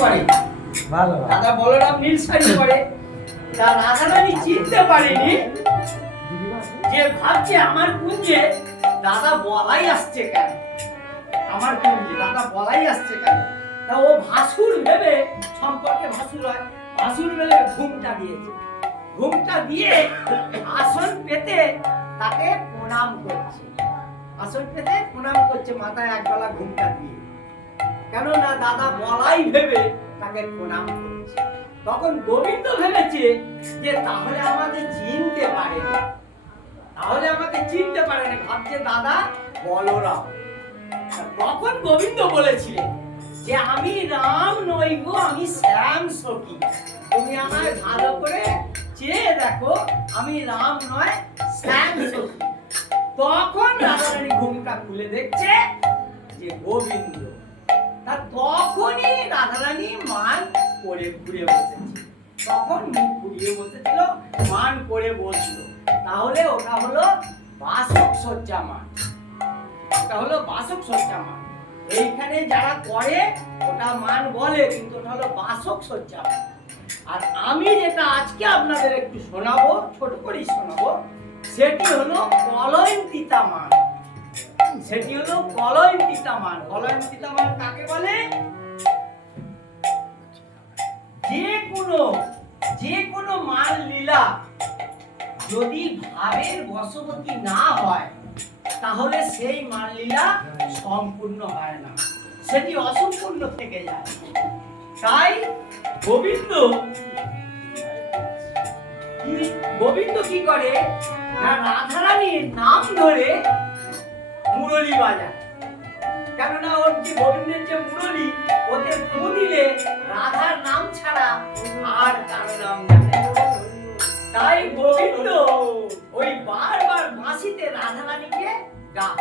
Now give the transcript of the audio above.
পরে, ভালো দাদা বলরাম নীল শাড়ি পরে। তা রাধারানী চিনতে পারেনি, যে ভাবছে আমার কুঞ্জে দাদা বলাই আসছে কেন, আমার কুঞ্জে দাদা বলাই আসছে কেন। তা ও ভাসুর ভেবে, সম্পর্কে ভাসুর হয়, ভাসুর ভেবে ঘুমটা দিয়েছে। ঘুমটা দিয়ে আসন পেতে তাকে প্রণাম করছে, আসন পেতে প্রণাম করছে, মাথায় এক গলা ঘুমটা দিয়ে, কেননা দাদা বলাই ভেবে তাকে প্রণাম করছে। তখন গোবিন্দ ভেবেছে যে তাহলে আমাকে চিনতে পারেনি, তাহলে আমাকে চিনতে পারেনি, ভাবছে দাদা বলরাম। তখন গোবিন্দ বলেছিলেন যে আমি রাম নই গো, আমি শ্যাম সখী, তুমি আমায় ভালো করে চেয়ে দেখো, আমি রাম নয় শ্যাম সখী। তখন রাধারানী ঘুমটা খুলে দেখছে যে গোবিন্দ। তা তখনই রাধারানী মান করে ঘুরে বসেছে, তখন মুখ ঘুরিয়ে বসেছিল, মান করে বসলো। তাহলে ওটা হলো বাসক সজ্জা মান, ওটা হলো বাসক সজ্জা মান। এইখানে যারা করে ওটা মান বলে, কিন্তু ওটা হলো বাসক সজ্জা মান। আর আমি যেটা আজকে আপনাদের একটু শোনাবো, ছোট করেই শোনাবো, সেটি হলো কলয়ন্তিতা মান। সেটি হলো কলয়ন্তিতা মান। কলয়ন্তিতা মান কাকে বলে? যে কোনো মান লীলা যদি ভাবের বশবর্তী না হয়, তাহলে সেই মান লীলা সম্পূর্ণ হয় না, সেটি অসম্পূর্ণ থেকে যায়। তাই গোবিন্দ কি করে না, রাধারানীর নাম ধরে মুরলী বাজায়। কেননা ওর যে গোবিন্দের যে মুরলী, ওতে ফু দিলে রাধার নাম ছাড়া আর কারো নাম জানে না। তাই গোবিন্দ ওই বারবার বাঁশিতে রাধারানীকে গায়।